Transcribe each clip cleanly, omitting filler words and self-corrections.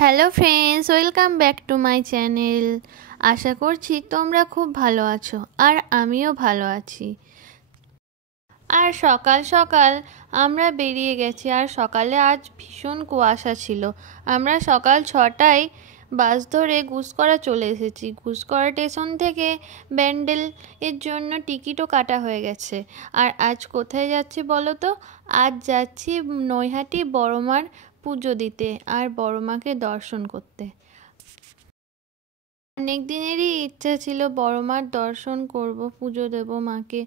Hello friends, welcome back to my channel. আশা করছি তোমরা খুব ভালো আছো আর আমিও ভালো আছি। আর সকাল সকাল আমরা বেরিয়ে গেছি। আর সকালে আজ ভীষণ কুয়াশা ছিল। আমরা সকাল 6টায় বাস ধরে গুসকরা চলে এসেছি। গুসকরা স্টেশন থেকে ব্যান্ডেল এর জন্য টিকিটও কাটা হয়ে গেছে। আর আজ কোথায় যাচ্ছি বলো তো? আজ যাচ্ছি নৈহাটি বড়মার পুজো দিতে আর বড়মাকে দর্শন করতে। অনেক দিনেরই ইচ্ছা ছিল বড়মার দর্শন করব, পুজো দেব মাকে।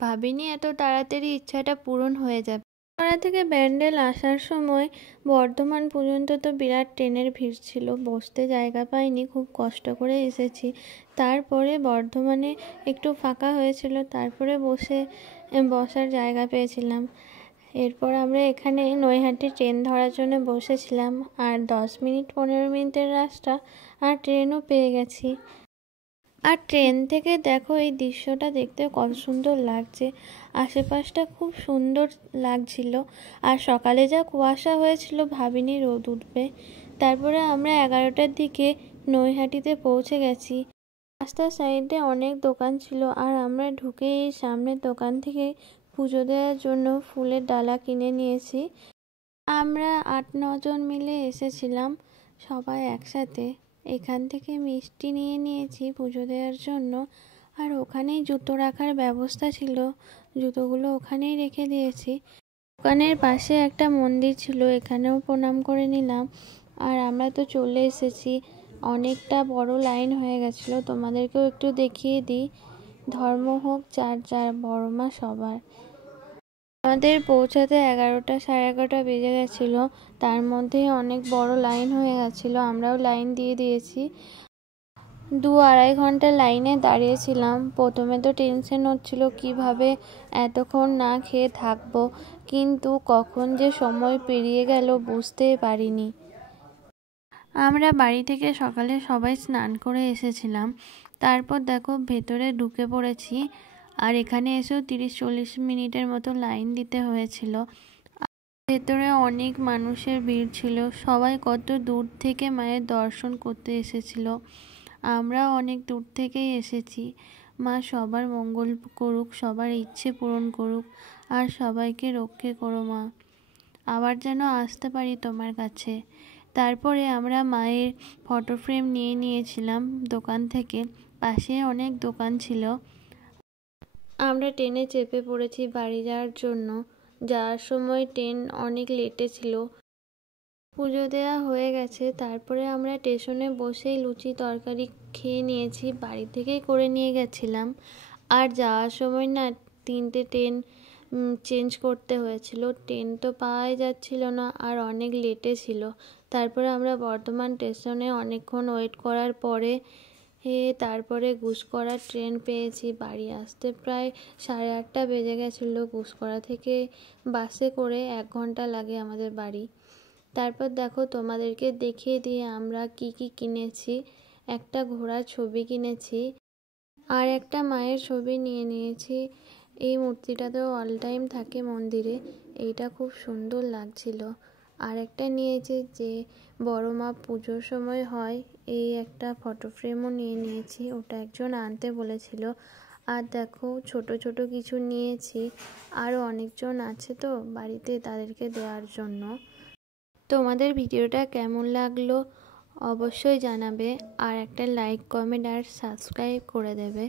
ভাবিনি এত তাড়াতাড়ি ইচ্ছাটা পূরণ হয়ে যাবে। পাড়া থেকে ব্যান্ডেল আসার সময় বর্ধমান পর্যন্ত তো বিরাট ট্রেনের ভিড় ছিল, বসতে জায়গা পাইনি, খুব কষ্ট করে এসেছি। তারপরে বর্ধমানে একটু ফাঁকা হয়েছিল, তারপরে বসার জায়গা পেয়েছিলাম। এরপর আমরা এখানে নৈহাটি ট্রেন ধরার জন্য বসেছিলাম। আর 10-15 মিনিটের রাস্তা, আর ট্রেনও পেয়ে গেছি। আর ট্রেন থেকে দেখো এই দৃশ্যটা দেখতে কত সুন্দর লাগছে। আশেপাশটা খুব সুন্দর লাগছিল। আর সকালে যা কুয়াশা হয়েছিল ভাবিনি রোদ উঠবে। তারপরে আমরা 11টার দিকে নৈহাটিতে পৌঁছে গেছি। রাস্তার সাইডে অনেক দোকান ছিল, আর আমরা ঢুকে এই সামনের দোকান থেকে পুজো দেওয়ার জন্য ফুলের ডালা কিনে নিয়েছি। আমরা 8-9 জন মিলে এসেছিলাম সবাই একসাথে। এখান থেকে মিষ্টি নিয়ে নিয়েছি পুজো দেওয়ার জন্য। আর ওখানেই জুতো রাখার ব্যবস্থা ছিল, জুতোগুলো ওখানেই রেখে দিয়েছি। দোকানের পাশে একটা মন্দির ছিল, এখানেও প্রণাম করে নিলাম। আর আমরা তো চলে এসেছি। অনেকটা বড় লাইন হয়ে গেছিলো, তোমাদেরকেও একটু দেখিয়ে দিই। ধর্ম হোক যার যার, বড়মা সবার। আমাদের পৌঁছাতে 11টা, 11:30 বেজে গেছিলো। তার মধ্যেই অনেক বড় লাইন হয়ে গেছিলো, আমরাও লাইন দিয়ে দিয়েছি। 2-2.5 ঘন্টা লাইনে দাঁড়িয়েছিলাম। প্রথমে তো টেনশন হচ্ছিল কিভাবে এতক্ষণ না খেয়ে থাকবো, কিন্তু কখন যে সময় পেরিয়ে গেল বুঝতেই পারিনি। আমরা বাড়ি থেকে সকালে সবাই স্নান করে এসেছিলাম। তারপর দেখো ভেতরে ঢুকে পড়েছি। আর এখানে এসেও 30-40 মিনিটের মতো লাইন দিতে হয়েছিল। ভেতরে অনেক মানুষের ভিড় ছিল, সবাই কত দূর থেকে মায়ের দর্শন করতে এসেছিল। আমরাও অনেক দূর থেকেই এসেছি। মা সবার মঙ্গল করুক, সবার ইচ্ছে পূরণ করুক, আর সবাইকে রক্ষে করো মা। আবার যেন আসতে পারি তোমার কাছে। তারপরে আমরা মায়ের ফটো ফ্রেম নিয়ে নিয়েছিলাম দোকান থেকে। পাশে অনেক দোকান ছিল। আমরা ট্রেনে চেপে পড়েছি বাড়ি যাওয়ার জন্য। যাওয়ার সময় ট্রেন অনেক লেটে ছিল। পুজো দেওয়া হয়ে গেছে, তারপরে আমরা স্টেশনে বসেই লুচি তরকারি খেয়ে নিয়েছি, বাড়ি থেকেই করে নিয়ে গেছিলাম। আর যাওয়ার সময় না 3টে ট্রেন চেঞ্জ করতে হয়েছিল, ট্রেন তো পাওয়াই যাচ্ছিল না, আর অনেক লেটে ছিল। তারপরে আমরা বর্ধমান স্টেশনে অনেকক্ষণ ওয়েট করার পরে তারপরে গুসকরা ট্রেন পেয়েছি। বাড়ি আসতে প্রায় 8:30 বেজে গেছিলো। গুসকরা থেকে বাসে করে 1 ঘন্টা লাগে আমাদের বাড়ি। তারপর দেখো তোমাদেরকে দেখিয়ে দিয়ে আমরা কি কি কিনেছি। একটা ঘোড়ার ছবি কিনেছি, আর একটা মায়ের ছবি নিয়ে নিয়েছি। এই মূর্তিটা তো অল টাইম থাকে মন্দিরে, এইটা খুব সুন্দর লাগছিল। আর একটা নিয়েছি যে বড় মা পুজোর সময় হয়, এই একটা ফটো ফ্রেমও নিয়ে নিয়েছি, ওটা একজন আনতে বলেছিল। আর দেখো ছোট ছোট কিছু নিয়েছি, আরও অনেকজন আছে তো বাড়িতে, তাদেরকে দেওয়ার জন্য। তোমাদের ভিডিওটা কেমন লাগলো অবশ্যই জানাবে, আর একটা লাইক, কমেন্ট আর সাবস্ক্রাইব করে দেবে।